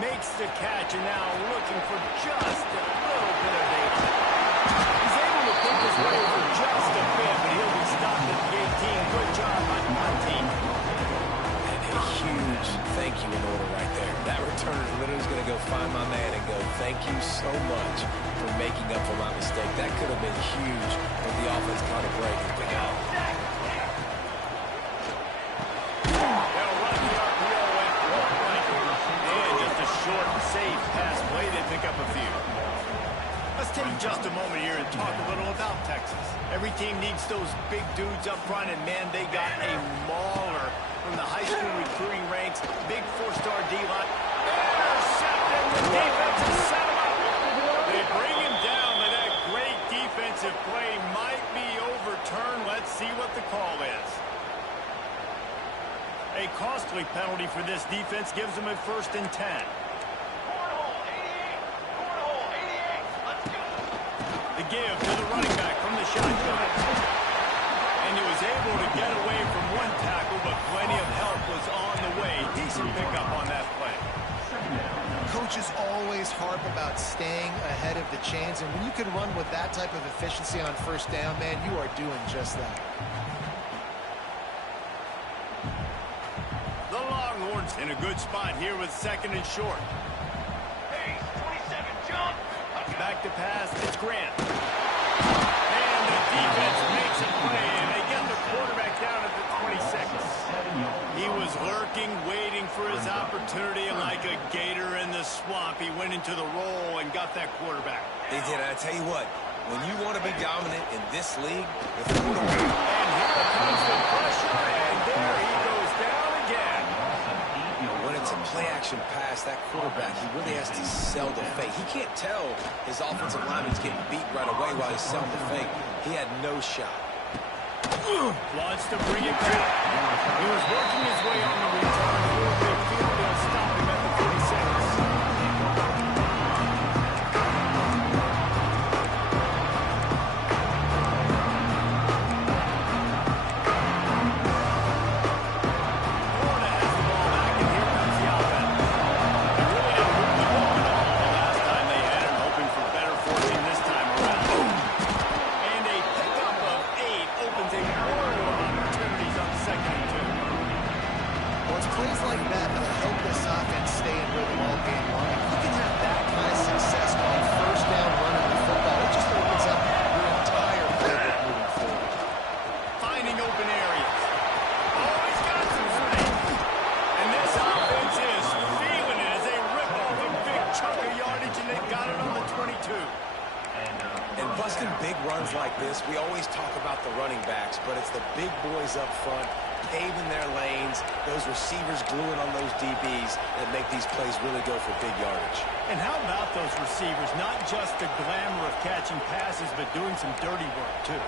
Makes the catch and now looking for just a little bit of daylight. He's able to pick his way over just a bit, but he'll be stopped at the 18. Good job by the punt team. And a huge thank you in order right there. That returner literally is going to go find my man and go, thank you so much for making up for my mistake. That could have been huge, but the offense caught a break and picked out. They'll run the RPO at point blank. And just a short, safe pass play. They pick up a few. Let's take just a moment here and talk a little about Texas. Every team needs those big dudes up front, and man, they got a mauler from the high school recruiting ranks. Big four-star D-line. Intercepted. The defense is set him up. They bring him down, but that great defensive play might be overturned. Let's see what the call is. A costly penalty for this defense gives them a 1st and 10. The give to the running back from the shotgun. And he was able to get away from one tackle, but plenty of help was on the way. Decent pickup on that play. Coaches always harp about staying ahead of the chains, and when you can run with that type of efficiency on 1st down, man, you are doing just that. The Longhorns in a good spot here with 2nd and short. Hey, 27, jump! Back to pass, it's Grant. And the defense makes a play, and they get the quarterback down at the 26. He was lurking, waiting for his opportunity, and like a gator in the swamp, he went into the roll and got that quarterback. He did. I tell you what, when you want to be dominant in this league, if the quarterback... And here comes the pressure, and there he goes down again. When it's a play-action pass, that quarterback, he really has to sell the fake. He can't tell his offensive lineman's getting beat right away while he's selling the fake. He had no shot. Wants to bring it back. He was working his way on the return. Big field goal stop him at the 46. Like this, we always talk about the running backs, but it's the big boys up front paving their lanes, those receivers gluing on those DBs that make these plays really go for big yardage. And how about those receivers? Not just the glamour of catching passes, but doing some dirty work too.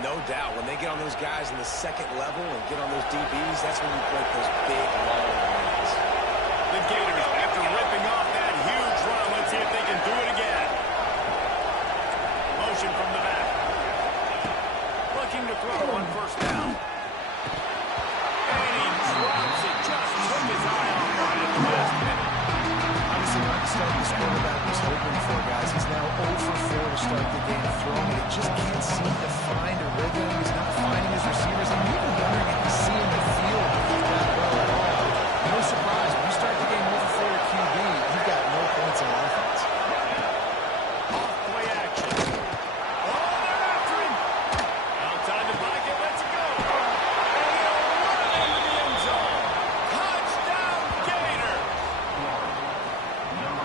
No doubt. When they get on those guys in the 2nd level and get on those DBs, that's when you break those big, long runs. The Gators, after ripping off that huge run, let's see if they can do it again. Motion from the back. Looking to throw on 1st down. And he drops it. Just took his eye off right at the last minute. Obviously, not the start this quarterback was hoping for, guys. He's now 0 for 4 to start the game throwing it. Just can't seem to find a rhythm. He's not finding his receivers. I'm even wondering if he's seeing the field that well at all. No surprise. When you start the game 0 for 4 at QB, you've got no points on offense. Off play action. Oh, they're after him. Outside the pocket, let's go. And he'll run into the end zone. Touchdown, Gator.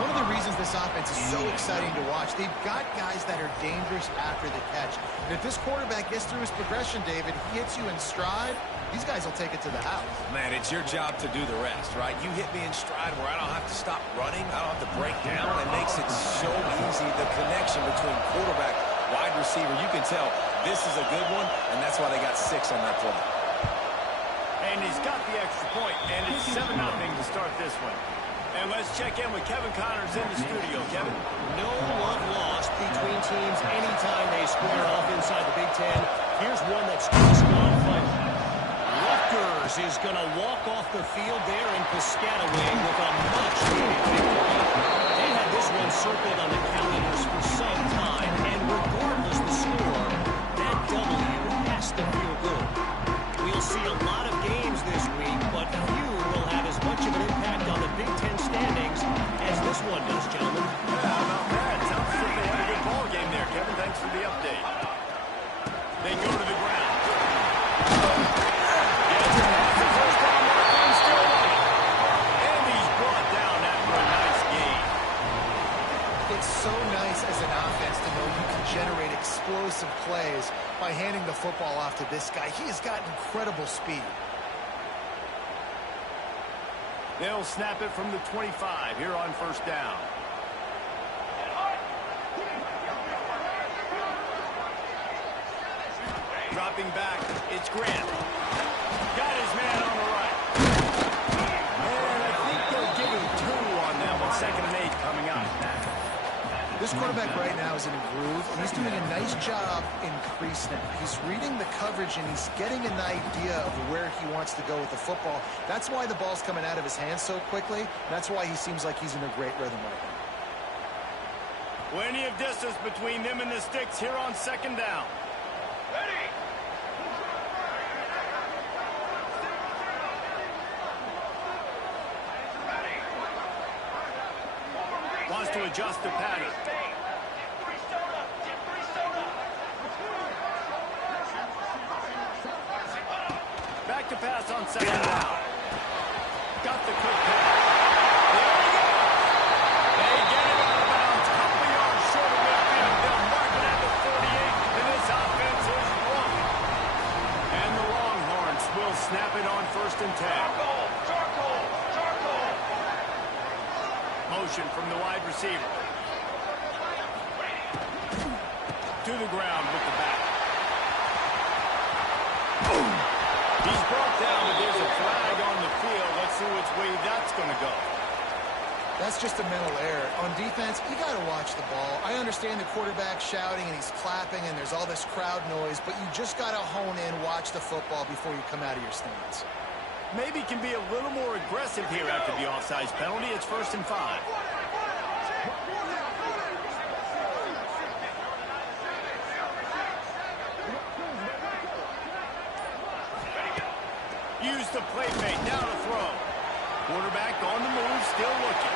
One of the reasons this offense is so exciting to watch, they've got guys that are dangerous after the catch. And if this quarterback gets through his progression, David, he hits you in stride, these guys will take it to the house. Man, it's your job to do the rest, right? You hit me in stride where I don't have to stop running. I don't have to break down. It makes it so easy. The connection between quarterback, wide receiver, you can tell this is a good one, and that's why they got 6 on that play. And he's got the extra point, and it's 7-0 to start this one. And let's check in with Kevin Connors in the studio. Kevin? No love lost between teams anytime they square off inside the Big Ten. Here's one that's just gone final. Rutgers Steelers is going to walk off the field there in Piscataway with a much-needed victory. They had this one circled on the calendars for some time, and regardless the score, that W has to feel good. We'll see a lot of games this week, but few will have as much of an impact on the Big Ten standings as this one does, gentlemen. Yeah, how about that? Sounds as if they had a good ball game there, Kevin. Thanks for the update. They go to the ground. Gets it past the first down marker and still running. And he's brought down after a nice gain. It's so nice as an offense to know you can generate explosive plays by handing the football off to this guy. He has got incredible speed. They'll snap it from the 25 here on first down. Dropping back, it's Grant. Got his man on the right. And I think they'll give him 2 on them with 2nd and 8 coming up. This quarterback right now is in a groove, and he's doing a nice job increasing it. He's reading the coverage, and he's getting an idea of where he wants to go with the football. That's why the ball's coming out of his hands so quickly. That's why he seems like he's in a great rhythm right now. Plenty of distance between them and the sticks here on 2nd down. Ready. Wants to adjust the pattern. Back to pass on 2nd down. Got the quick pass. There we go. They get it out of bounds. Couple yards short of midfield. They'll mark it at the 48, and this offense is rolling. And the Longhorns will snap it on 1st and 10. Charcoal. Motion from the wide receiver. To the ground with the back. He's brought down, but there's a flag on the field. Let's see which way that's going to go. That's just a mental error. On defense, you got to watch the ball. I understand the quarterback shouting and he's clapping and there's all this crowd noise, but you just got to hone in, watch the football before you come out of your stance. Maybe can be a little more aggressive here after the offsides penalty. It's 1st and 5. Use the play fake. Now to throw. Quarterback on the move, still looking.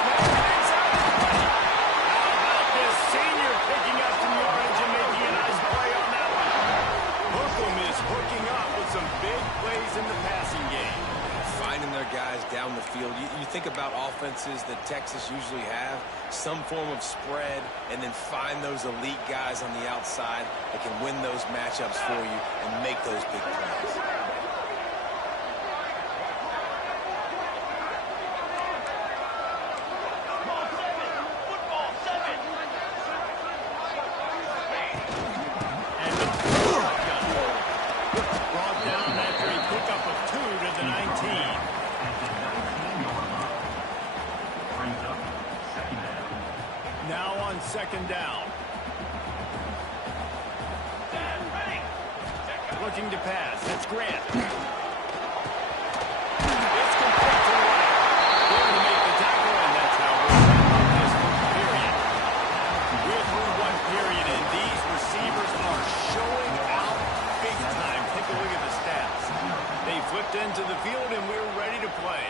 Snap inside. How about this senior picking up some yardage and making a nice play on that one? Hookham is hooking up with some big plays in the passing game. Finding their guys down the field. You think about offenses that Texas usually have, some form of spread, and then find those elite guys on the outside that can win those matchups for you and make those big plays. Brought down after a pickup of 2 to the 19. Now on 2nd down. Looking to pass. It's Grant. It's complete to the right. Going to make the tackle, and that's how we'll wrap up this first period. We're through 1 period, and these receivers are showing out big time. Take a look at the stats. They flipped into the field, and we're ready to play.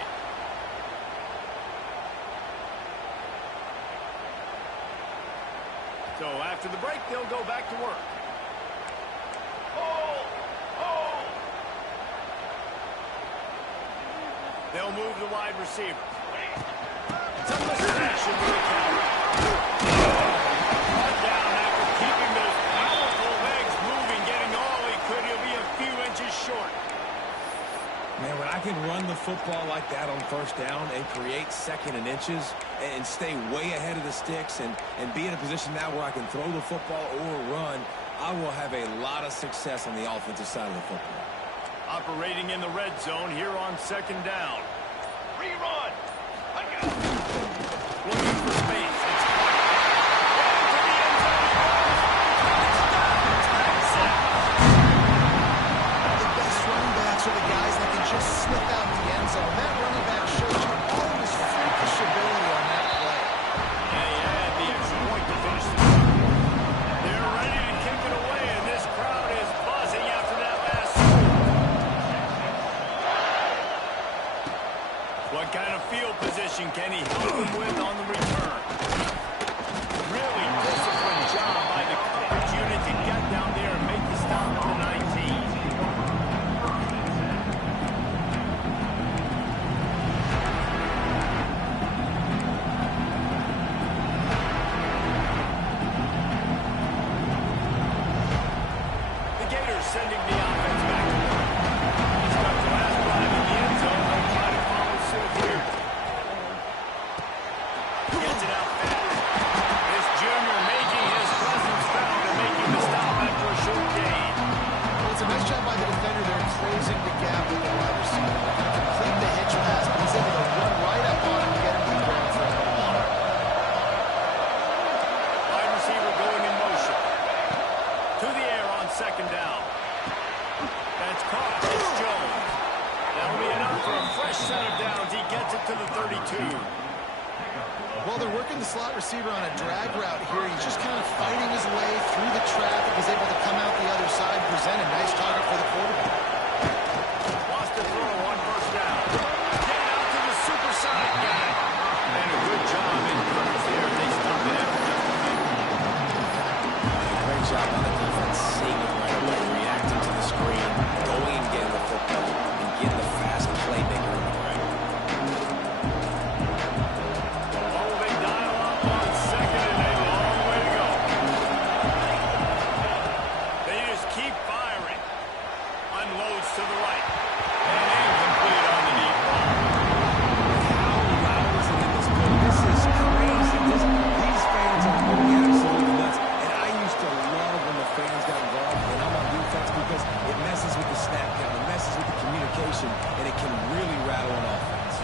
So after the break, they'll go back to work. They'll move the wide receiver. It's a misdirection with the counter. Brought down after keeping those powerful legs moving, getting all he could. He'll be a few inches short. Man, when I can run the football like that on 1st down and create 2nd and inches and stay way ahead of the sticks and be in a position now where I can throw the football or run, I will have a lot of success on the offensive side of the football. Operating in the red zone here on 2nd down. Rerun. Looking for space. It's into the end zone. The best running back What kind of field position can he help him with on the return? Really disciplined job by the coverage unit to get down there and make the stop at the 19. The Gators sending the offense back to work. He's got the last drive in the end zone. They'll try to follow suit here. Gets it out fast. This junior making his presence felt and making the stop after a short gain. Well, it's a nice job by the defender there, closing the gap with the wide receiver. They're going to complete the hitch pass, but he's able to run right up on him and get him to the ground for a ball. Wide receiver going in motion. To the air on second down. That's caught. It's Jones. That'll be enough for a fresh set of downs. He gets it to the 32. Well, they're working the slot receiver on a drag route here. He's just kind of fighting his way through the traffic. He's able to come out the other side, present a nice target for the quarterback. Wants to throw on first down. Get it out to the supersonic guy. And a good job in coverage there. They stopped it after just a few. Great job on the defense, seeing it right away, reacting to the screen, going and getting the football, and getting the fast playmaker in the ground. Oh, they dial up on second and a long way to go. They just keep firing. Unloads to the right. And incomplete on the deep ball. How loud is it in this building? This is crazy. These fans are going absolutely nuts. And I used to love when the fans got involved when I'm on defense because it messes with the snap count, it messes with the communication, and it can really rattle an offense.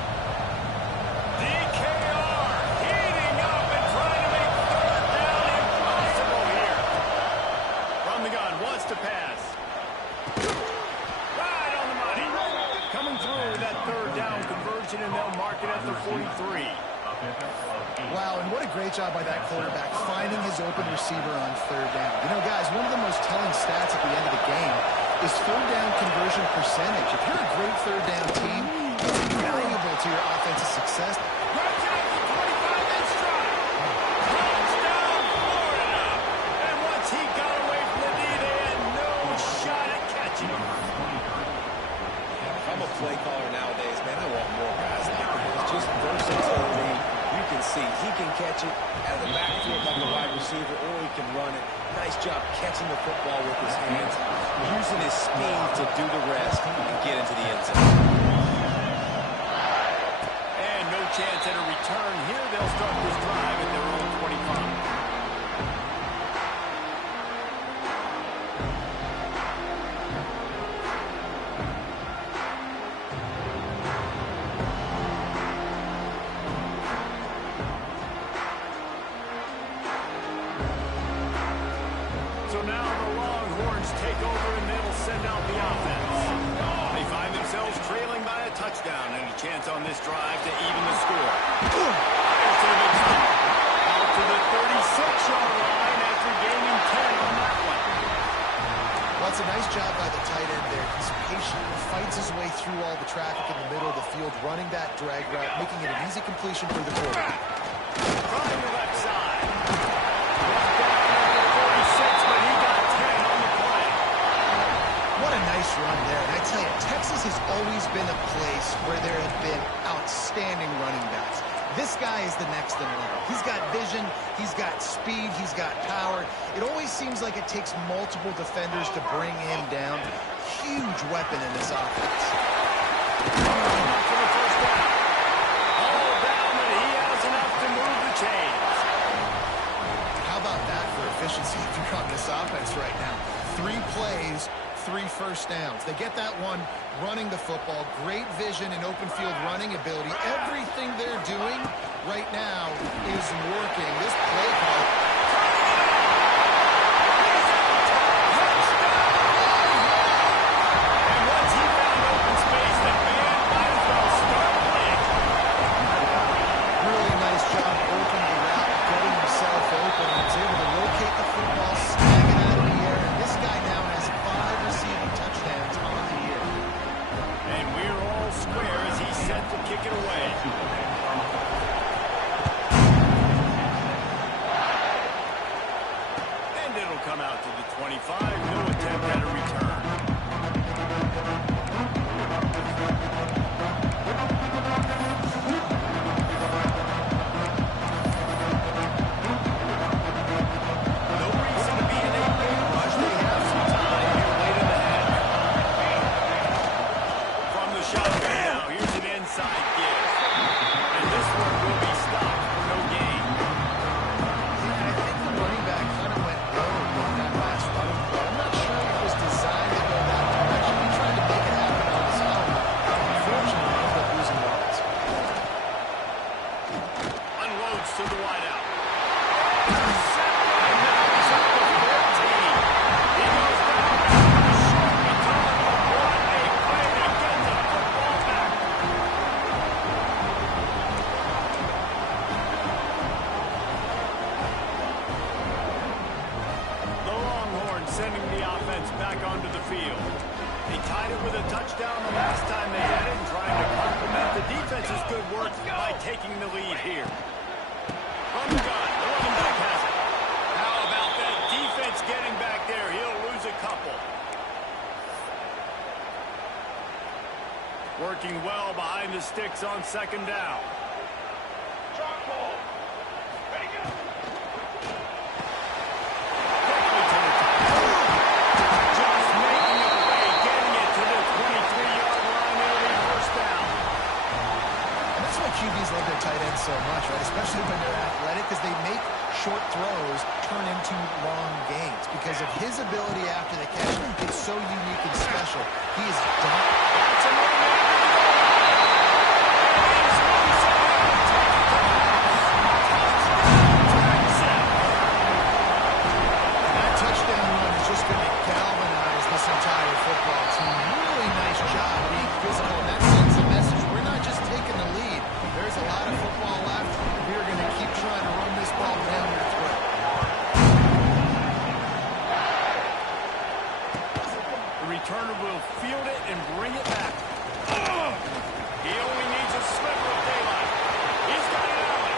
DKR heating up and trying to make third down impossible here. From the gun, wants to pass. Right on the money. Coming through that third down conversion, and they'll mark it at the 43. Wow, and what a great job by that quarterback, finding his open receiver on third down. You know, guys, one of the most telling stats at the end of the game is third down conversion percentage. If you're a great third down team, it's invaluable to your offensive success. Right down to 25 in stride. Touchdown, Florida. And once he got away from the knee, they had no shot at catching him. If I'm a play caller nowadays, man, I want more guys like this. Just versatility. You can see he can catch it out of the backfield like a wide receiver, or he can run it. Nice job catching the football with his hands, using his speed to do the rest and get into the end zone. And no chance at a return here. They'll start this drive at their own 25. So now the Longhorns take over and they'll send out the offense. They find themselves trailing by a touchdown and a chance on this drive to even the score. Fires to the mid-top. Out to the 36-yard line after gaining 10 on that one. Well, it's a nice job by the tight end there. He's patient, fights his way through all the traffic in the middle of the field, running that drag route, making it an easy completion for the quarterback. Trying the left side. Brought down at the 46, but he got 10 on the play. What a nice run there. And I tell you, Texas has always been a place where there have been outstanding running backs. This guy is the next in line. He's got vision, he's got speed, he's got power. It always seems like it takes multiple defenders to bring him down. Huge weapon in this offense. For the first down. All down, and he has enough to move the chains. How about that for efficiency if you're on this offense right now? 3 plays, 3 first downs. They get that one running the football. Great vision and open field running ability. Everything they're doing right now is working. This play call. And once he found open space, the band might as well start playing. Really nice job opening the route, getting himself open. He was able to locate the football, snag it out of the air. And this guy now has 5 receiving touchdowns on the year. And we're all square as he's set to kick take it away. And it'll come out to the 25. No attempt at a return. No reason to be in a big rush. They have some time here late in the half. From the shotgun now, here's an inside give. And this one will be stopped for no gain. Yeah, I think the running back kind of went rogue with that last run. I'm not sure it was designed to go that direction. He tried to make it happen on his own. Unfortunately, he ended up losing yards. Unloads to the wideout. Sending the offense back onto the field. They tied it with a touchdown the last time they had it, and trying to complement the defense's good work by taking the lead here. From the gun, the running back has it. How about that defense getting back there? He'll lose a couple. Working well behind the sticks on second down. Strong ball. Ready, go. QBs love their tight ends so much, right? Especially when they're athletic, because they make short throws turn into long gains. Because of his ability after the catch, it's so unique and special. He is that touchdown run is just going to galvanize this entire football team. Really nice job being physical, and that sends a message. We're not just taking the lead. There's a lot of football left. We're going to keep trying to run this ball down your throat. The returner will field it and bring it back. He only needs a sliver of daylight. He's got it out.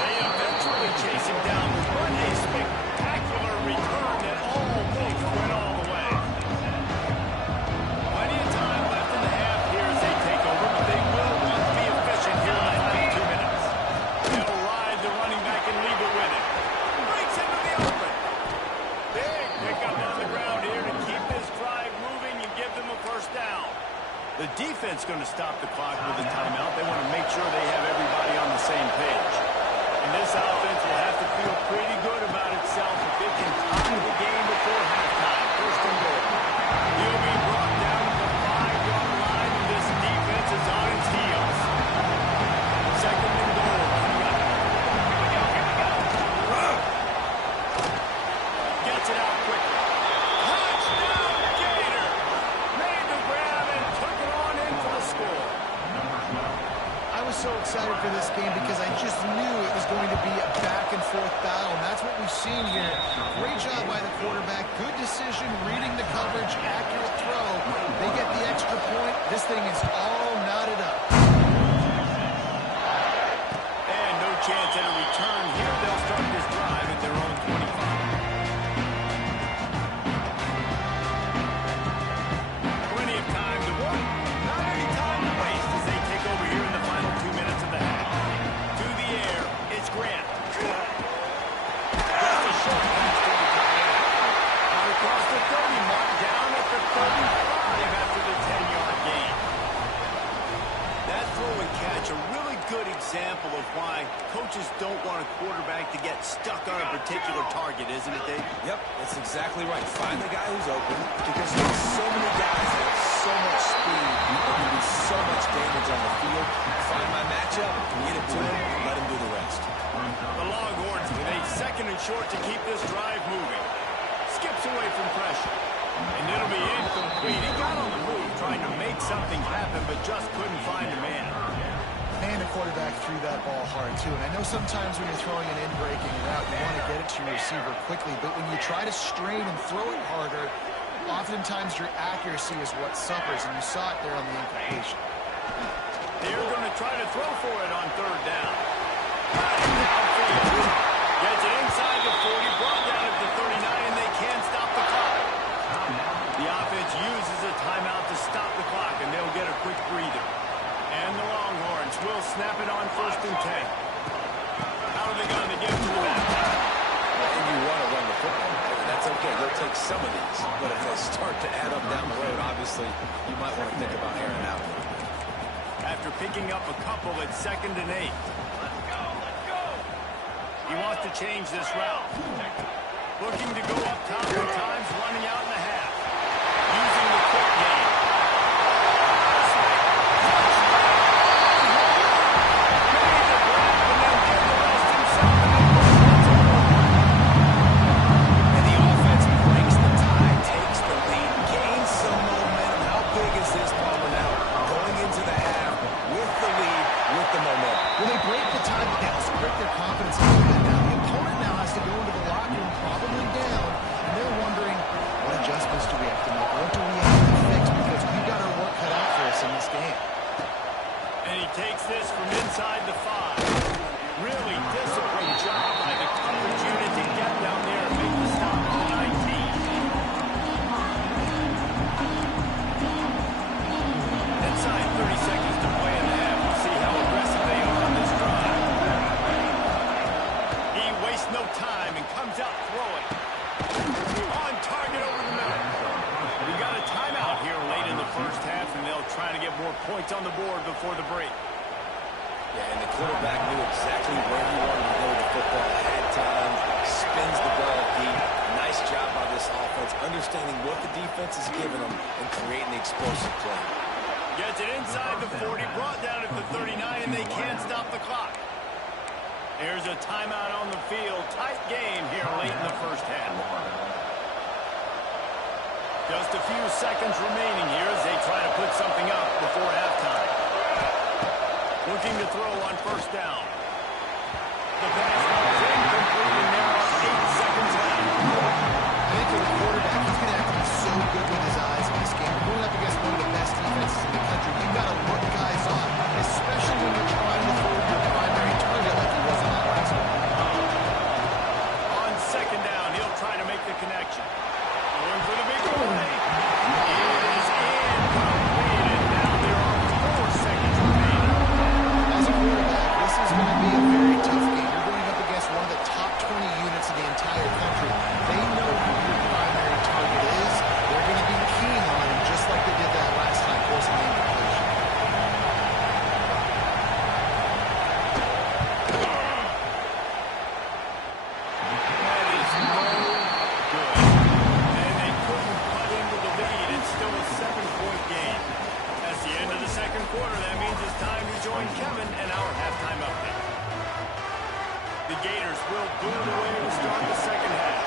They eventually chase him down. What a spectacular return that almost went all the way. Plenty of time left in the half here as they take over, but they will want to be efficient here in the final 2 minutes. They'll ride the running back and leave it with him. Breaks into the open. Big pickup on the ground here to keep this drive moving and give them a first down. The defense going to stop the clock with a timeout. They want to make sure they have everybody on the same page. And this offense will have to feel pretty good about itself if it can tie the game before halftime. First and goal. He'll be brought down to the 5-yard line, and this defense is on its heels. Second and goal coming up. Here we go. Gets it out quickly. Touchdown, Gator! Made the grab and took it on in for the score. I was so excited for this game because I just knew it was going to be a back-and-forth battle, and that's what we've seen here. Great job by the quarterback. Good decision, reading the coverage, accurate throw. They get the extra point. This thing is all knotted up. And no chance at a return here. They'll start this drive at their own 25. Plenty of time to work. Not any time to waste as they take over here in the final 2 minutes of the half. To the air, it's Grant. Just a short pass to the tight end. Out across the 30 mark, down at the 35 after the 10-yard gain. That throw and catch, a really good example of why coaches don't want a quarterback to get stuck on a particular target, isn't it, Dave? Yep, that's exactly right. Find the guy who's open, because there's so many guys that have so much speed, there can be so much damage on the field. Find my matchup, get it to him, let him do the rest. The Longhorns with a second and short to keep this drive moving. Skips away from pressure. And it'll be incomplete. He got on the move trying to make something happen, but just couldn't find a man. And the quarterback threw that ball hard, too. And I know sometimes when you're throwing an in-breaking route, you want to get it to your receiver quickly. But when you try to strain and throw it harder, oftentimes your accuracy is what suffers. And you saw it there on the incompletion. They're going to try to throw for it on third down. Downfield. Gets it inside the 40, brought down at the 39, and they can't stop the clock. The offense uses a timeout to stop the clock, and they'll get a quick breather. And the Longhorns will snap it on 1st and 10. How are they going to get through that? And you want to run the football. That's okay. You'll take some of these. But if they start to add up down the road, obviously, you might want to think about airing out. After picking up a couple at 2nd and 8. Let's go, let's go. He wants to change this route. Looking to go up top at times, running out in the half. Using the quick game. And the offense breaks the tie, takes the lead, gains some momentum. How big is this, Palmer, now? Going into the half with the lead, with the momentum. Well, they break the tie, but they also break their confidence a little bit now. The opponent now has to go into the locker room probably down, and they're wondering, what adjustments do we have to make? What do we have to fix? Because we've got our work cut out for us in this game. And he takes this from inside the 5. Really disciplined job by the coverage unit to get down there and make the stop at the 19. Inside 30 seconds to play in the half. We'll see how aggressive they are on this drive. He wastes no time and comes out throwing. On target over the middle. We got a timeout here late in the first half, and they'll try to get more points on the board before the break. Yeah, and the quarterback knew exactly where he wanted to go with the football. Had time, spins the ball deep. Nice job by this offense, understanding what the defense is giving them and creating the explosive play. Gets it inside the 40, brought down at the 39, and they can't stop the clock. There's a timeout on the field. Tight game here late in the first half. Just a few seconds remaining here as they try to put something up before halftime. Looking to throw on 1st down. The pass is incomplete, and there are 8 seconds left. I think for the quarterback, he's going to have to be so good with his eyes in this game. We're going up against one of the best defenses in the country. You've got to look guys off, especially when you're trying to throw your primary target like he was in that last one. On 2nd down, he'll try to make the connection. Going for the big play. It is incomplete, and now there are 4 seconds remaining. As a quarterback, this is going to be a very tough game. You're going up against one of the top 20 units in the entire country. They know who your primary target is. They're going to be keying on him just like they did that last time, forcing the incompletion. That is no good. And they couldn't cut into the lead. It's still a 7-point game. That's the end of the second quarter. That means it's time to join Kevin and our halftime update. The Gators will boot away to start the second half.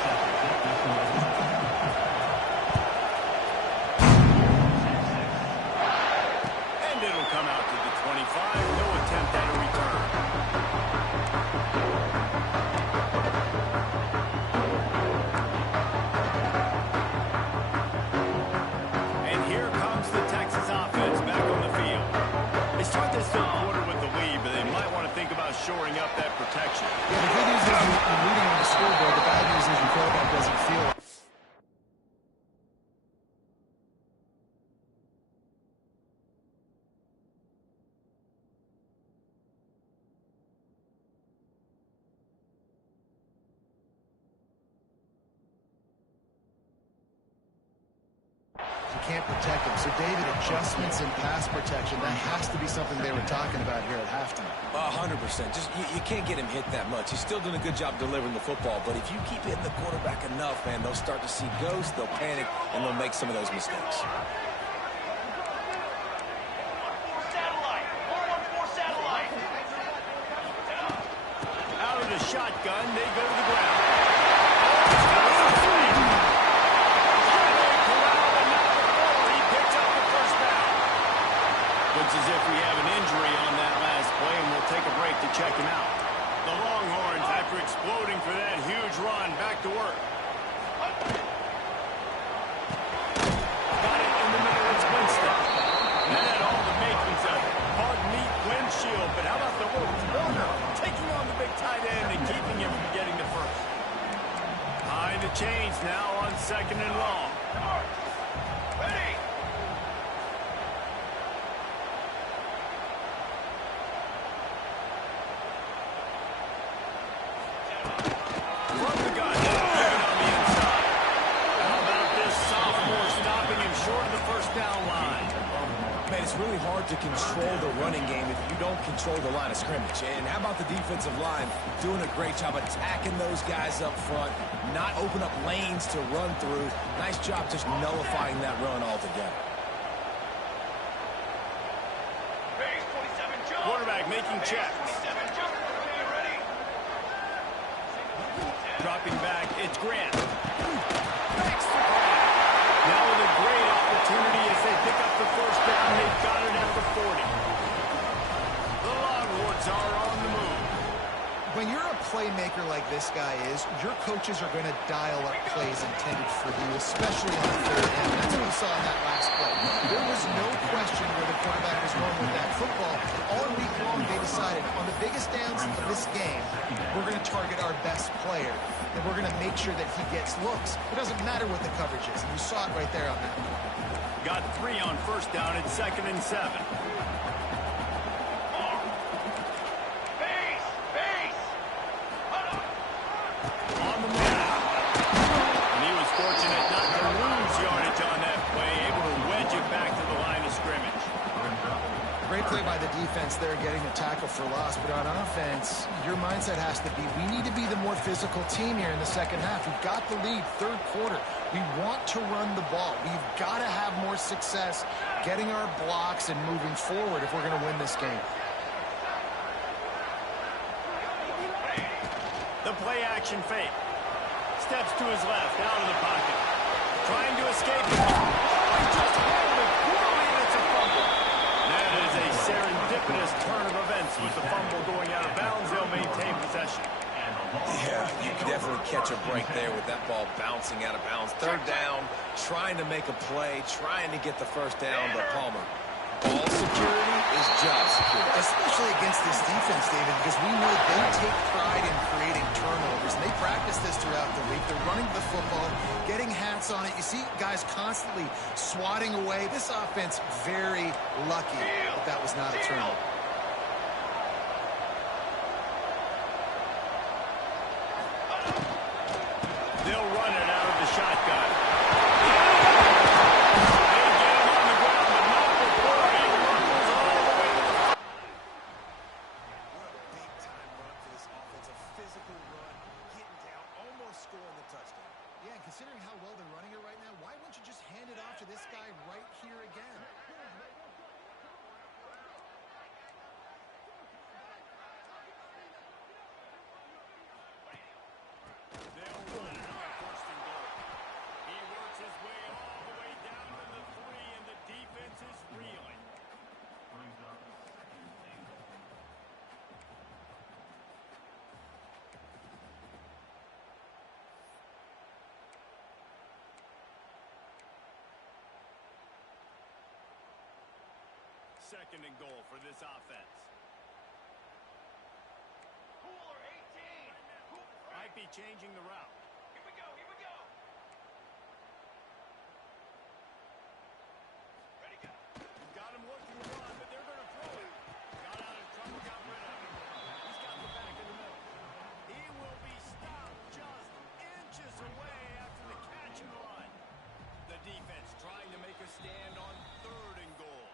And it'll come out to the 25. No attempt at a return. And here comes the Texas offense back on the field. They start this third quarter with the lead, but they might want to think about shoring up that protection. Yeah, the good news is you're leading on the scoreboard. The bad news is your quarterback doesn't feel it. You can't protect him. So, David, adjustments in pass protection, that has to be something they were talking about here at halftime. 100%. Just you can't get him hit that much. He's still doing a good job delivering the football, but if you keep hitting the quarterback enough, man, they'll start to see ghosts, they'll panic, and they'll make some of those mistakes. 414 satellite. 414 satellite. Out of the shotgun, they go to the ground. Looks as if we have an injury on that last play, and we'll take a break to check him out. The Longhorns, after exploding for that huge run, back to work. Got it in the middle of Winston. That had all the makings of it. second and long. Ready. From the gun, moving on the inside. How about this sophomore stopping him short of the first down line? Man, it's really hard to control the running game if you don't control the line of scrimmage. And how about the defensive line doing a great job attacking those guys up front, not open up lanes to run through. Nice job just nullifying that run altogether. Base 27 jump. Quarterback making checks. 27 jump. Okay, ready. Dropping back, it's Grant. Thanks to Grant. Now with a great opportunity as they pick up the first down. They've got it at the 40. The Longhorns are on the move. When you're a playmaker like this guy is, your coaches are going to dial up plays intended for you, especially on the third down. That's what we saw in that last play. There was no question where the quarterback was going with that football. All week long, they decided on the biggest downs of this game, we're going to target our best player, and we're going to make sure that he gets looks. It doesn't matter what the coverage is, and you saw it right there on that play. Got 3 on first down at 2nd and 7. Base. Base. On the move. And he was fortunate not to lose yardage on that play, able to wedge it back to the line of scrimmage. Great play by the defense there, getting the tackle for loss. But on offense, your mindset has to be, we need to be the more physical team here in the second half. We've got the lead, third quarter. We want to run the ball. We've got to have more success getting our blocks and moving forward if we're going to win this game. The play action fake. Steps to his left, out of the pocket. Trying to escape. Oh, he just handled it poorly, and it's a fumble. That is a serendipitous turn of events with the fumble going out of bounds. They'll maintain possession. Yeah, you can definitely catch a break there with that ball bouncing out of bounds. Third down, trying to make a play, trying to get the first down, but Palmer. Ball security is job security. Especially against this defense, David, because we know they take pride in creating turnovers, and they practice this throughout the week. They're running the football, getting hats on it. You see guys constantly swatting away. This offense, very lucky that was not a turnover. They'll run it out of the shotgun. Yeah, and considering how well they're running it right now, why wouldn't you just hand it off to this guy right here again? They'll run it on 1st and goal. He works his way all the way down to the 3, and the defense is reeling. Second and goal for this offense. Cooler 18. Might be changing the route. Here we go. Here we go. Ready, go. Got him looking to run, but they're going to throw it. Got out of trouble, got rid of him. He's got the back in the middle. He will be stopped just inches away after the catch and run. The defense trying to make a stand on 3rd and goal.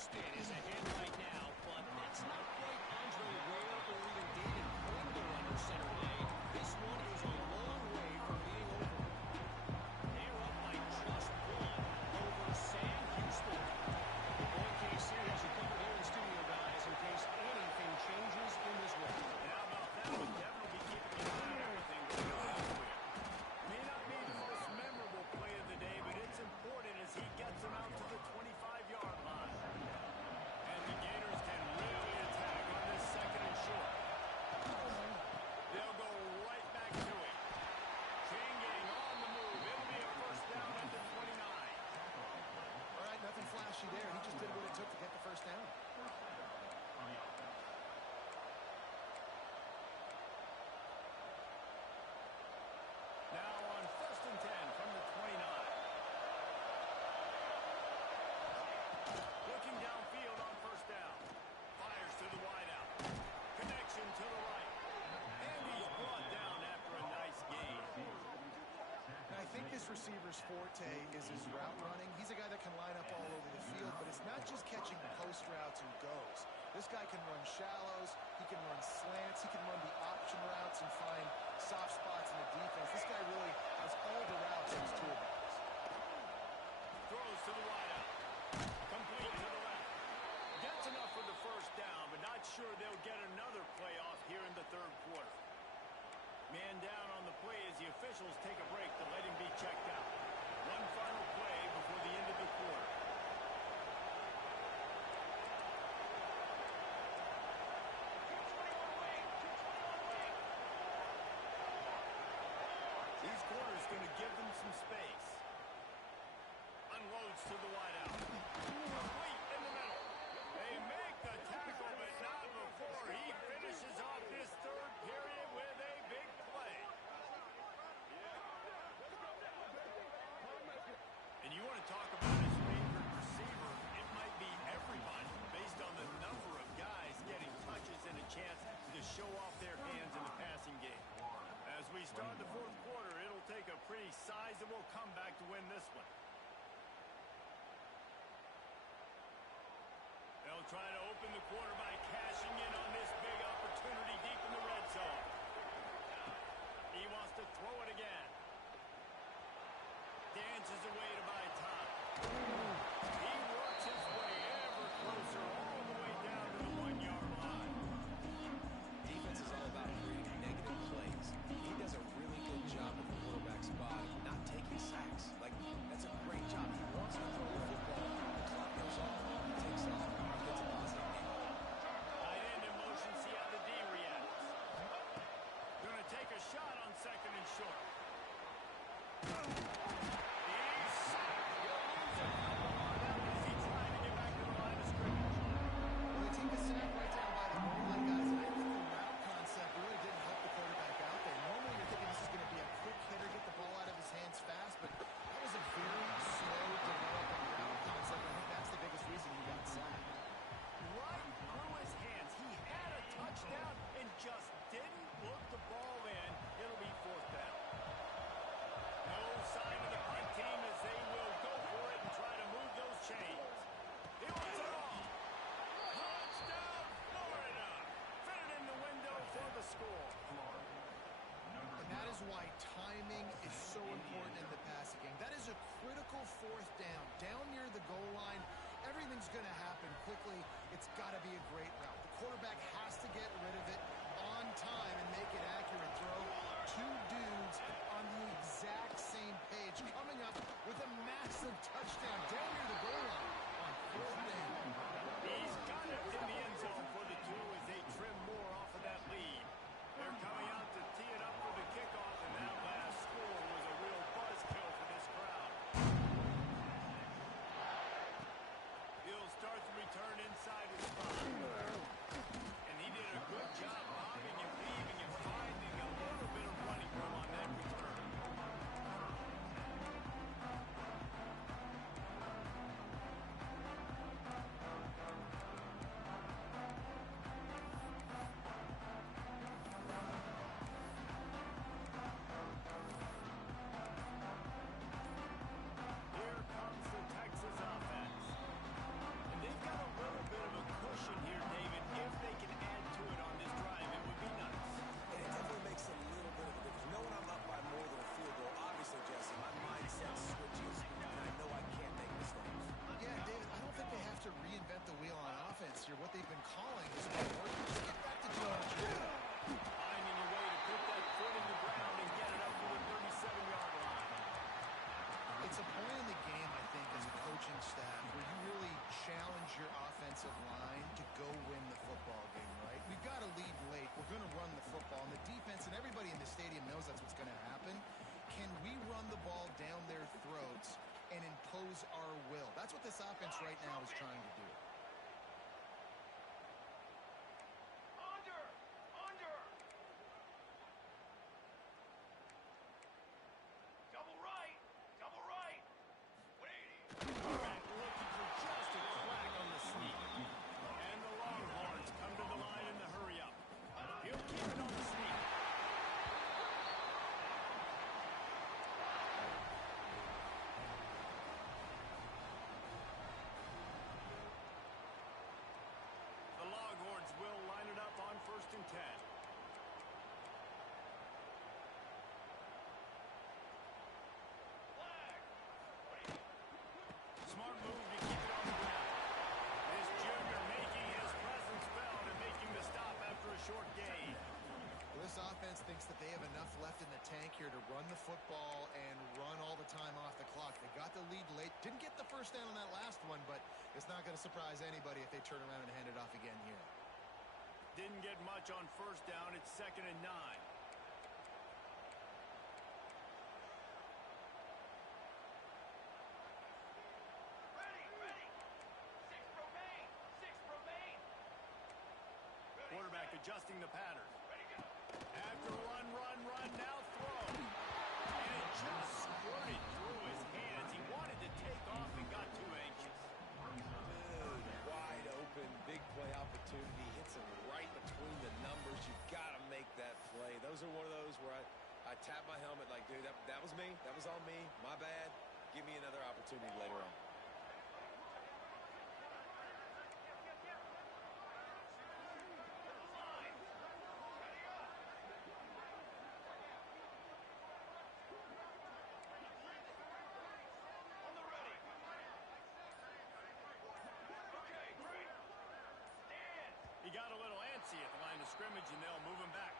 Houston is ahead right now, but that's not quite Andre Ware or even David Pointer under center today. This one is a long way from being over. They're up by just one over Sam Houston. The boy KC has you covered here in studio, guys, in case anything changes in this one. And how about that? We'll definitely be keeping an eye on everything going on elsewhere. May not be the most memorable play of the day, but it's important as he gets them out to the 25-yard line. And the Gators can really attack on this second and short. They'll go right back to it. Changing on the move. It'll be a first down at the 29. All right, nothing flashy there. He just did what it took to get the first down. Now on first and 10 from the 29. Looking downfield on first down. Fires to the wideout. Connection to the right. And he's brought down after a nice gain. I think this receiver's forte is his route running. He's a guy that can line up all over the field, but it's not just catching post routes and goes. This guy can run shallows, he can run slants, he can run the option routes and find soft spots in the defense. This guy really has all the routes in his toolbox. Throws to the wideout. Complete to the left. Gets enough for the first down, but not sure they'll get another play off here in the third quarter. Man down on the play as the officials take a break to let him be checked out. One final play before the end of the quarter. These corners going to give them some space. Unloads to the wideout. Complete in the middle. They make the tackle, but not before he finishes off this third period with a big play. And you want to talk about his favorite receiver, it might be everybody based on the number of guys getting touches and a chance to show off their hands in the passing game. As we start the fourth quarter, it'll take a pretty sizable comeback to win this one. They'll try to open the quarter by cashing in on this big opportunity deep in the red zone. He wants to throw it again. Dances away to buy time. He works his way ever closer all the way down to the 1-yard line. Defense is all about creating negative plays. He does a really good job at the quarterback spot, not taking sacks. Like, that's a great job. He wants to throw the football. The clock goes off. He takes off. He gets a positive game. Tight end in motion. See how the D reacts. Going to take a shot on second and short. He's sacked. He'll lose a couple on that as he tried to get back to the line of scrimmage. Well, they take a sack right down by the goal line, guys, and I think the route concept really didn't help the quarterback out there. Normally you're thinking this is going to be a quick hitter, get the ball out of his hands fast, but that was a very slow developing route concept. I think that's the biggest reason he got sacked. Right through his hands. He had a touchdown and just didn't look the ball in. It'll be fourth down. No sign of the punt team as they will go for it and try to move those chains. He wants it all. Touchdown, Florida. Fit it in the window for the score. And that is why timing is so important in the passing game. That is a critical fourth down. Down near the goal line, everything's going to happen quickly. It's got to be a great route. The quarterback has to get rid of it on time and make an accurate throw. Two dudes on the exact same page coming up with a massive touchdown down near the goal line on fourth down. He's got it in the end zone for the two as they trim more off of that lead. They're coming out to tee it up for the kickoff, and that last score was a real buzzkill for this crowd. He'll start the return inside his spot. And he did a good job bobbing and weaving and finding a little bit of running room on that return. Here comes the Texas offense. And they've got a what this offense right now is trying to do. Under! Under! Double right! Double right! 180! Back looking for just a crack on the sneak. And the Longhorns come to the line in the hurry-up. He'll keep it on the sneak. The Longhorns will line it up on 1st and 10. Flag! Smart move to keep it on the ground. This junior making his presence felt and making the stop after a short gain. Well, this offense thinks that they have enough left in the tank here to run the football and run all the time off the clock. They got the lead late. Didn't get the first down on that last one, but it's not going to surprise anybody if they turn around and hand it off again here. Didn't get much on 1st down. It's 2nd and 9. Ready! Ready! 6 Romaine! 6 Romaine! Ready, Quarterback set. adjusting the pattern. Ready, go! After run, now throw. And it just squirted through his hands. He wanted to take off and got too anxious. Dude, wide open, big play opportunity. Hits him right between the numbers. You've got to make that play. Those are one of those where I tap my helmet like, dude, that was me. That was on me. My bad. Give me another opportunity later on. Line! Ready, up! On the ready! Okay, great! Stand! He got a little antsy at the line of scrimmage, and they'll move him back.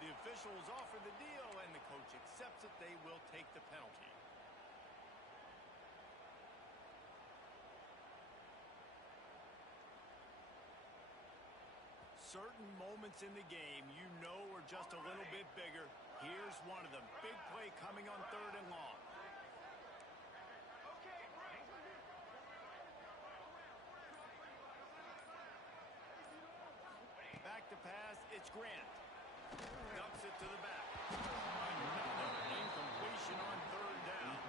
The officials offer the deal, and the coach accepts it. They will take the penalty. Certain moments in the game you know are just a little bit bigger. Here's one of them. Big play coming on 3rd and long. Okay, great! Back to pass, it's Grant. Dumps it to the back. Another incompletion on 3rd down.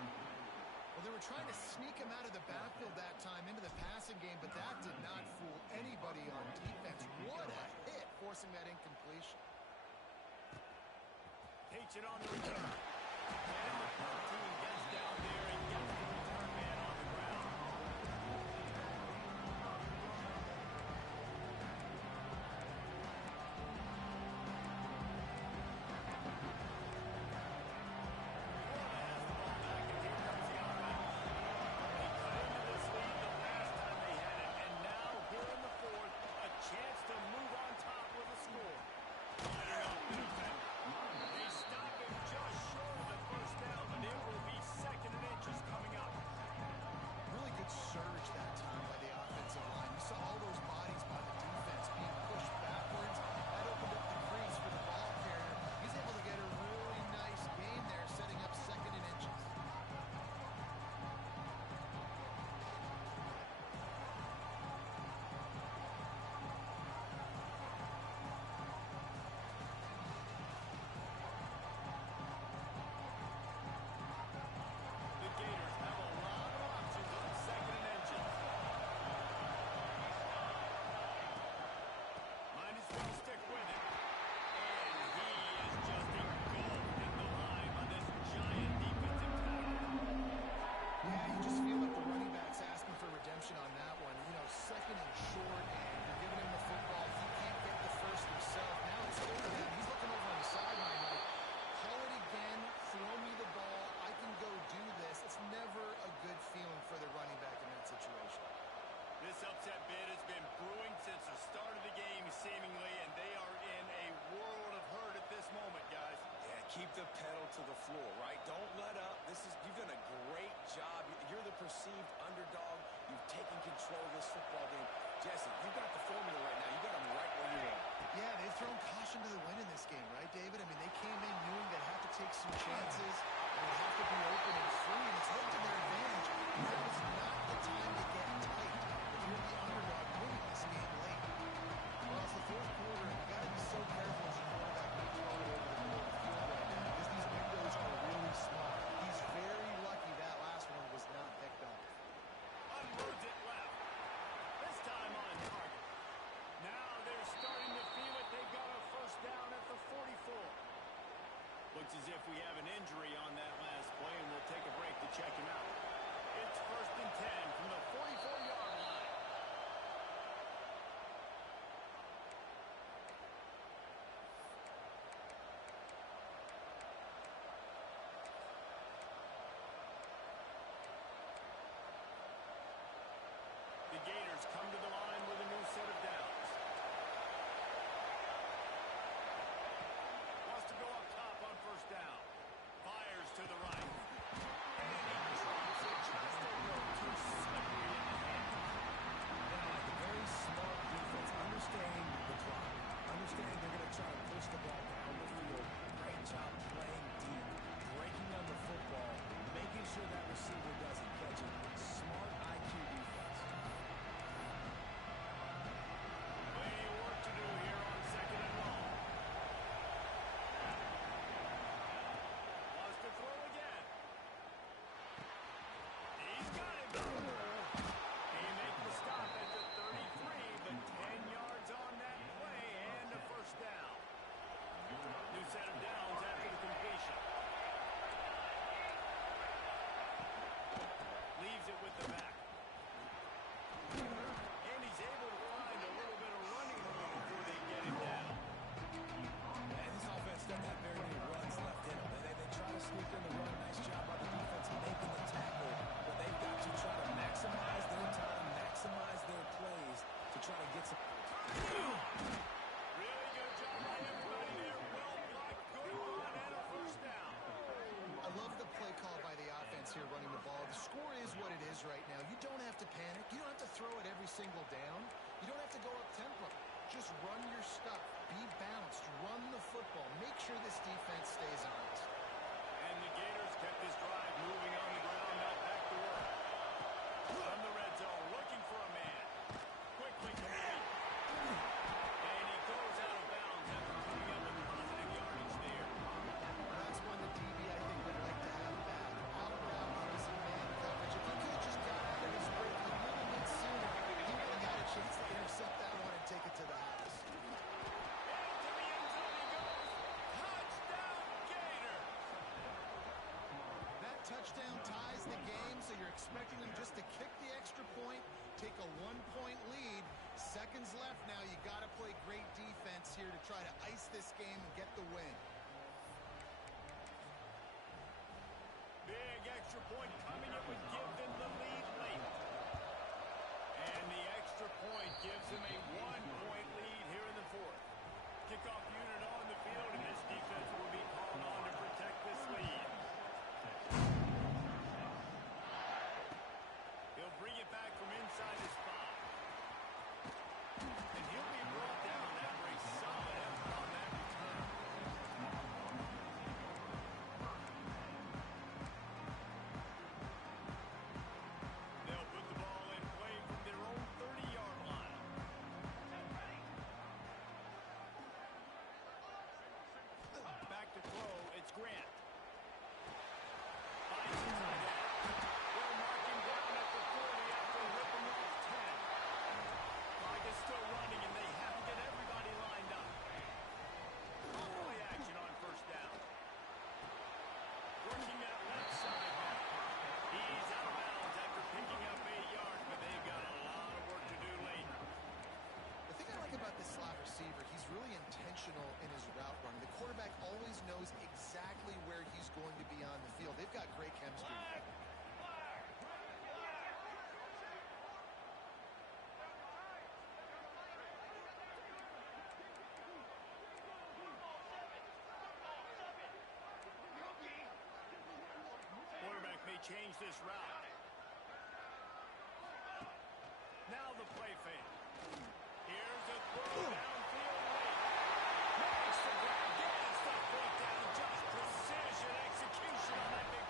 Well, they were trying to sneak him out of the backfield that time into the passing game, but that did not fool anybody on defense. What a hit, forcing that incompletion. Takes it on the return. And the punt team gets down there and gets the return man on the ground. Florida has the ball back, and here comes the offense. They cut into this lead the last time they had it, and now here in the 4th, a chance to move on top with a score. Lining up the defender. They stop him just short of the 1st down, but it will be 2nd and inches coming up. Really good surge that time by the offensive line. You saw all those bodies by the defense being pushed backwards. That opened up the crease for the ball carrier. He's able to get a really nice gain there, setting up 2nd and inches. The Gators have a lot of options on 2nd and inches. Might as well stick with it. And he is just engulfed in the line by this giant defensive tackle. Yeah, you just feel like the running back's asking for redemption on that one. You know, 2nd and short, and you're giving him the football. He can't get the first himself. Now it's 3rd down. He's looking over on the sideline like, call it again, throw me the ball, I can go do this. It's never a good feeling for the running back in that situation. This upset bid has been brewing since the start of the game, seemingly, and they are in a world of hurt at this moment, guys. Yeah, keep the pedal to the floor, right? Don't let up. You've done a great job. You're the perceived underdog. You've taken control of this football game. Jesse, you got the formula right now. You got them right where you want. Yeah, they've thrown caution to the wind in this game, right, David? I mean, they came in knowing they have to take some chances. They have to be open and free, and it's worked to their advantage. Now is not the time to get tight. If you're the underdog, winning this game late. Well, it's the fourth quarter, and you got to be so careful as a quarterback when you throw it over the middle of the field right now, because these windows are really small. He's very lucky that last one was not picked up. Unloads it left. This time on target. Now they're starting to feel it. They've got a first down at the 44. Looks as if we have an injury on that last play, and we'll take a break to check him out. It's 1st and 10 from the 44-yard line. The Gators come to the line with a new set of downs. Wants to go up top on first down. Fires to the right. And he drops it just a little too slippery in the hand. Now, the very smart defense, understanding the clock, understanding they're going to try to push the ball down the field. Great job playing deep, breaking on the football, making sure that receiver doesn't catch it. Smart IQ defense. Plenty of work to do here on 2nd and long. Wants to throw again. He's got it. He makes the stop at the 33, but 10 yards on that play and a first down. New set of downs after the completion. Leaves it with the back. And he's able to find a little bit of running room before they get him down. And this offense doesn't have very many runs left in them. They try to sneak in the run. Nice job by the defense making the tackle. But they've got to try to maximize their time, maximize their plays to try to get some. Really good job by everybody there. Well blocked, good run, and a first down. I love the play call by the offense here running the ball. The score is what it is right now. You don't have to panic. You don't have to throw it every single down. You don't have to go up tempo. Just run your stuff. Be balanced. Run the football. Make sure this defense stays honest. And the Gators kept this drive moving on the ground, not back to work. From the red zone, looking for a man. Quickly complete. And he goes out of bounds after putting up a positive yardage there. That's one the DB, I think, would like to have back. Out route on some man coverage. If he could have just got out of his break a little bit sooner, he would have got a chance to intercept that one and take it to the house. Into the end zone he goes. Touchdown, Gators! That touchdown ties the game, so you're expecting them just to kick the extra point, take a 1-point lead. Seconds left now. You got to play great defense here to try to ice this game and get the win. Big extra point coming. It would give them the lead late. And the extra point gives them a 1-point lead here in the fourth. Kickoff unit on the field, and this defense will be called on to protect this lead. He'll bring it back from inside the spot. And he'll be brought down after a solid effort on that return. They'll put the ball in play from their own 30-yard line. Back to throw, it's Grant. Finds his tight end. They'll mark him down at the 40 after ripping off 10. Clock is still running, and they have to get everybody lined up. Play action on first down. Working that left side now. He's out of bounds after picking up 8 yards, but they've got a lot of work to do late. The thing I like about this slot receiver, he's really intentional in his route running. The quarterback always knows exactly where he's going to be on the field. They've got great chemistry. Quarterback may change this route. Now the play fake. Here's a throw downfield late. Makes the grab, gets the foot down. Just precision execution on that big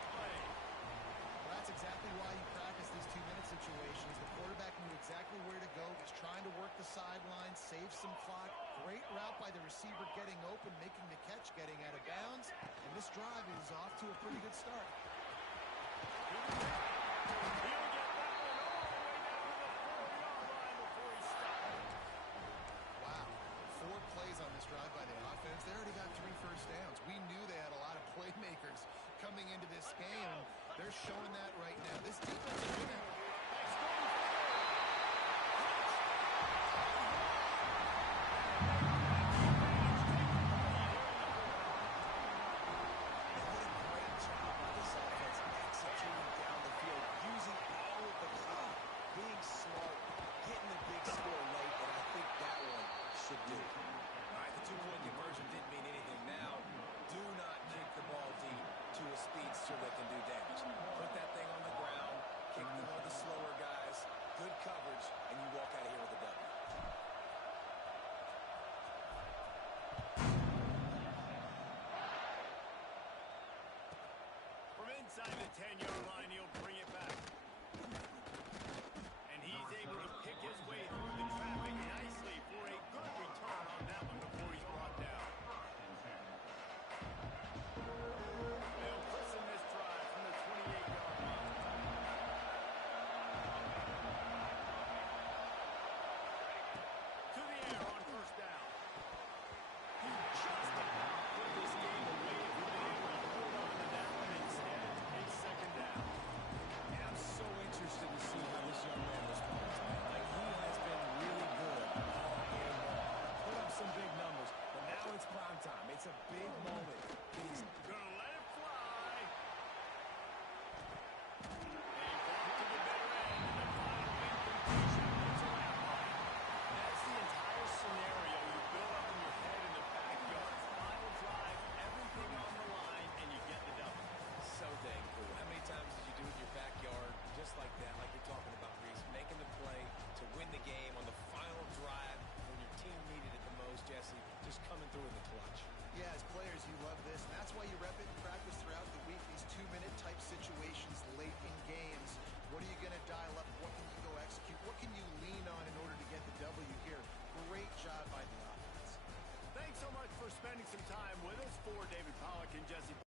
up the sideline, save some clock. Great route by the receiver getting open, making the catch, getting out of bounds. And this drive is off to a pretty good start. Plays on this drive by the offense. They already got 3 first downs. We knew they had a lot of playmakers coming into this game. They're showing that right now. This defense is going to... Inside the 10-yard line, he'll bring it back. And he's able to pick his way through the traffic nicely for a good return on that one before he's brought down. They'll listen this drive from the 28-yard line. To the air on first down. He just about put this game away if he'd been able to hold on to that one instead. Second down. And I'm so interested to see how this young man responds, man. Like, he has been really good all game long. Put up some big numbers, but now it's prime time. It's a big moment. He's gonna let it fly. They bump to the bitter end, and the final incompletion. It's a wrap line. That's the entire scenario you build up in your head in the backyard. Final drive, everything on the line, and you get the double. so dang cool. How many times did you do it in your backyard, just like that, like you're talking about, Reese, making the play to win the game on the final drive when your team needed it the most, Jesse, just coming through in the clutch. Yeah, as players, you love this, and that's why you rep it in practice throughout the week, these 2-minute type situations late in games. What are you going to dial up? What can you go execute? What can you lean on in order to get the W here? Great job by the offense. Thanks so much for spending some time with us. For David Pollack and Jesse